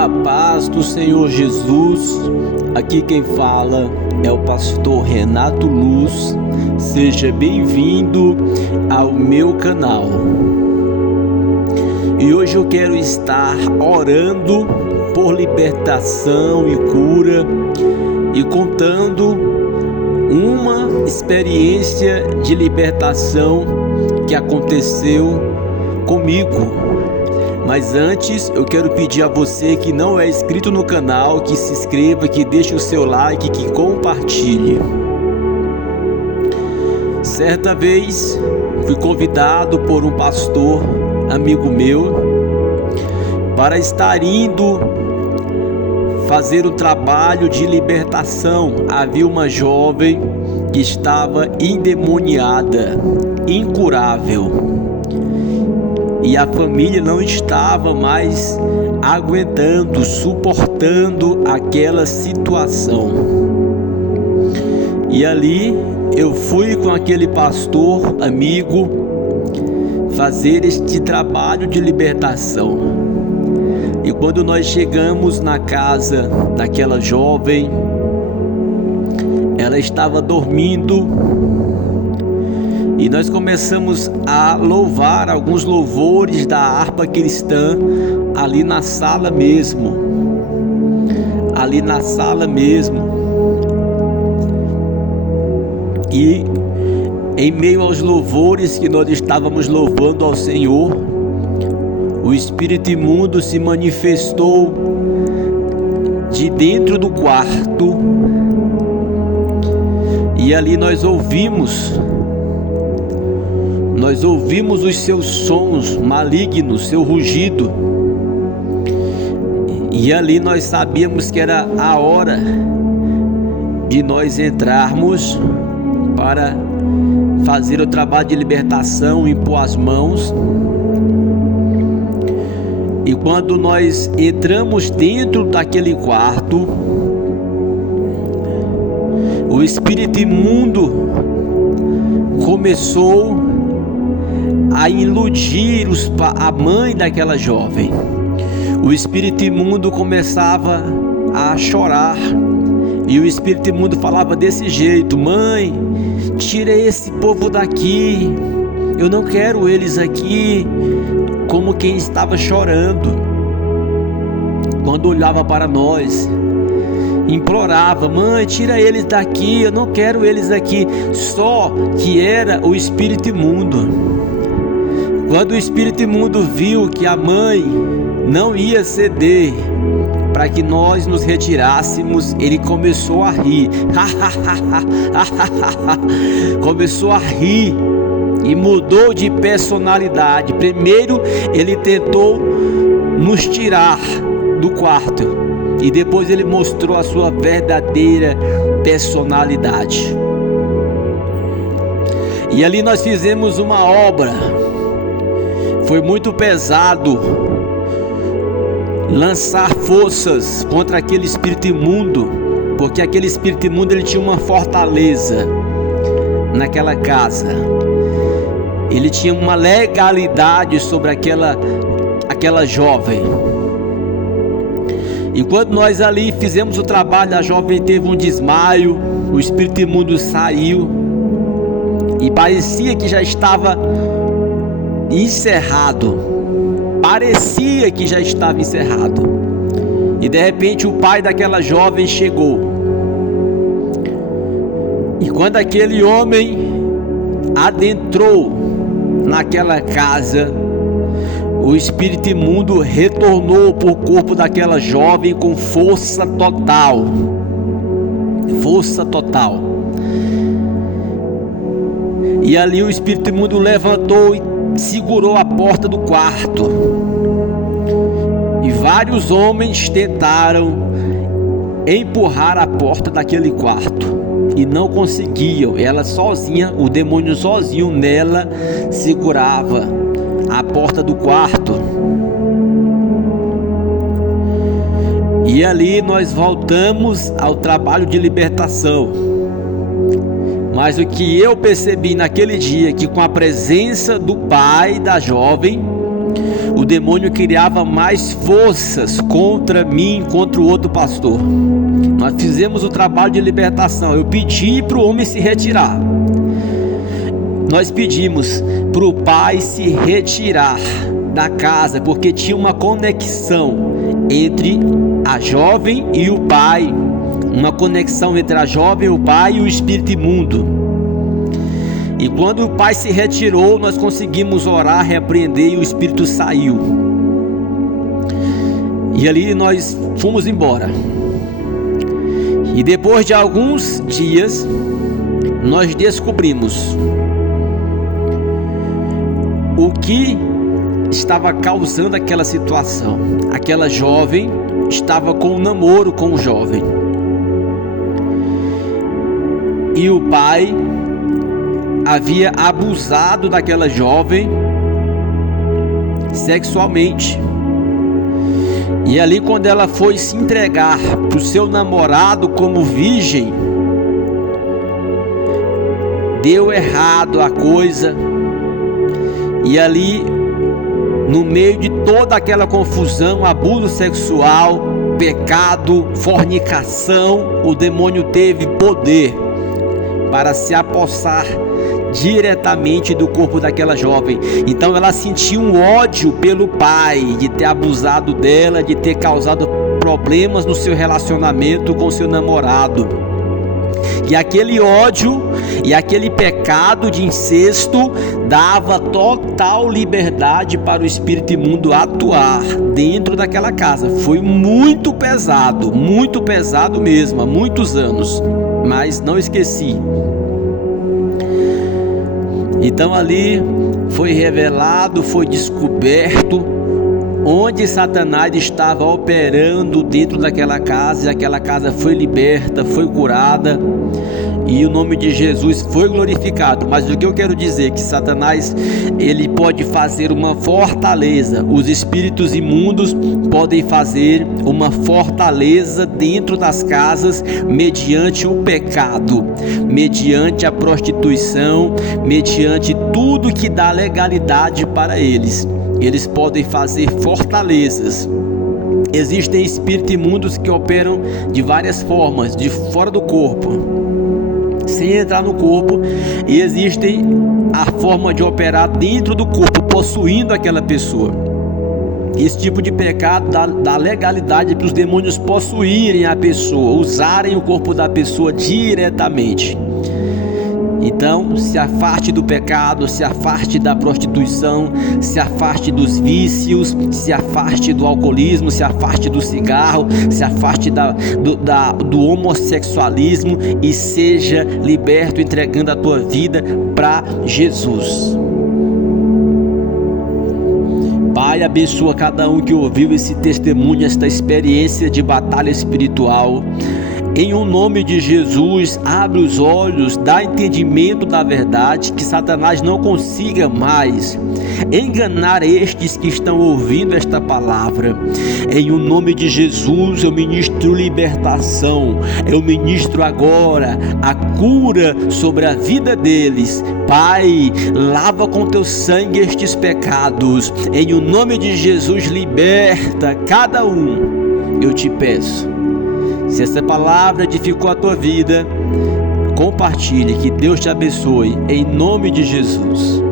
A paz do Senhor Jesus. Aqui quem fala é o pastor Renato Luz. Seja bem-vindo ao meu canal. E hoje eu quero estar orando por libertação e cura e contando uma experiência de libertação que aconteceu comigo. Mas antes eu quero pedir a você que não é inscrito no canal, que se inscreva, que deixe o seu like, que compartilhe. Certa vez fui convidado por um pastor amigo meu para estar indo fazer um trabalho de libertação. Havia uma jovem que estava endemoniada, incurável. E a família não estava mais aguentando, suportando aquela situação. E ali eu fui com aquele pastor amigo fazer este trabalho de libertação. E quando nós chegamos na casa daquela jovem, ela estava dormindo. E nós começamos a louvar alguns louvores da harpa cristã ali na sala mesmo. E em meio aos louvores que nós estávamos louvando ao Senhor, o espírito imundo se manifestou de dentro do quarto. E ali nós ouvimos os seus sons malignos, seu rugido. E ali nós sabíamos que era a hora de nós entrarmos para fazer o trabalho de libertação, impor as mãos. E quando nós entramos dentro daquele quarto, o espírito imundo começou a iludir a mãe daquela jovem. O espírito imundo começava a chorar, e o espírito imundo falava desse jeito: mãe, tira esse povo daqui, eu não quero eles aqui. Como quem estava chorando. Quando olhava para nós, implorava: mãe, tira eles daqui, eu não quero eles aqui. Só que era o espírito imundo. Quando o espírito imundo viu que a mãe não ia ceder para que nós nos retirássemos, ele começou a rir. Começou a rir e mudou de personalidade. Primeiro ele tentou nos tirar do quarto e depois ele mostrou a sua verdadeira personalidade. E ali nós fizemos uma obra. Foi muito pesado lançar forças contra aquele espírito imundo, porque aquele espírito imundo ele tinha uma fortaleza naquela casa. Ele tinha uma legalidade sobre aquela jovem. E quando nós ali fizemos o trabalho, a jovem teve um desmaio, o espírito imundo saiu e parecia que já estava encerrado. E de repente o pai daquela jovem chegou. E quando aquele homem adentrou naquela casa, o espírito imundo retornou para o corpo daquela jovem com força total. E ali o espírito imundo levantou e segurou a porta do quarto. E vários homens tentaram empurrar a porta daquele quarto e não conseguiam. Ela sozinha, o demônio sozinho nela, segurava a porta do quarto. E ali nós voltamos ao trabalho de libertação. Mas o que eu percebi naquele dia, que com a presença do pai da jovem, o demônio criava mais forças contra mim, contra o outro pastor. Nós fizemos o trabalho de libertação. Eu pedi para o homem se retirar. Nós pedimos para o pai se retirar da casa, porque tinha uma conexão entre a jovem e o pai, uma conexão entre a jovem, o pai e o espírito imundo. E quando o pai se retirou, nós conseguimos orar, repreender, e o espírito saiu. E ali nós fomos embora. E depois de alguns dias, nós descobrimos o que estava causando aquela situação. Aquela jovem estava com um namoro com o jovem. E o pai havia abusado daquela jovem sexualmente. E ali, quando ela foi se entregar para o seu namorado como virgem, deu errado a coisa. E ali, no meio de toda aquela confusão, abuso sexual, pecado, fornicação, o demônio teve poder para se apossar diretamente do corpo daquela jovem. Então ela sentiu um ódio pelo pai, de ter abusado dela, de ter causado problemas no seu relacionamento com seu namorado. E aquele ódio e aquele pecado de incesto dava total liberdade para o espírito imundo atuar dentro daquela casa. Foi muito pesado mesmo, há muitos anos, mas não esqueci. Então ali foi revelado, foi descoberto onde Satanás estava operando dentro daquela casa, e aquela casa foi liberta, foi curada, e o nome de Jesus foi glorificado. Mas o que eu quero dizer é que Satanás, ele pode fazer uma fortaleza. Os espíritos imundos podem fazer uma fortaleza dentro das casas mediante o pecado, mediante a prostituição, mediante tudo que dá legalidade para eles. Eles podem fazer fortalezas. Existem espíritos imundos que operam de várias formas, de fora do corpo, sem entrar no corpo, e existem a forma de operar dentro do corpo, possuindo aquela pessoa. Esse tipo de pecado dá legalidade para os demônios possuírem a pessoa, usarem o corpo da pessoa diretamente. Então, se afaste do pecado, se afaste da prostituição, se afaste dos vícios, se afaste do alcoolismo, se afaste do cigarro, se afaste do homossexualismo e seja liberto, entregando a tua vida para Jesus. Pai, abençoa cada um que ouviu esse testemunho, esta experiência de batalha espiritual. Em o nome de Jesus, abre os olhos, dá entendimento da verdade, que Satanás não consiga mais enganar estes que estão ouvindo esta palavra. Em o nome de Jesus, eu ministro libertação, eu ministro agora a cura sobre a vida deles. Pai, lava com teu sangue estes pecados. Em o nome de Jesus, liberta cada um, eu te peço. Se essa palavra edificou a tua vida, compartilhe, que Deus te abençoe, em nome de Jesus.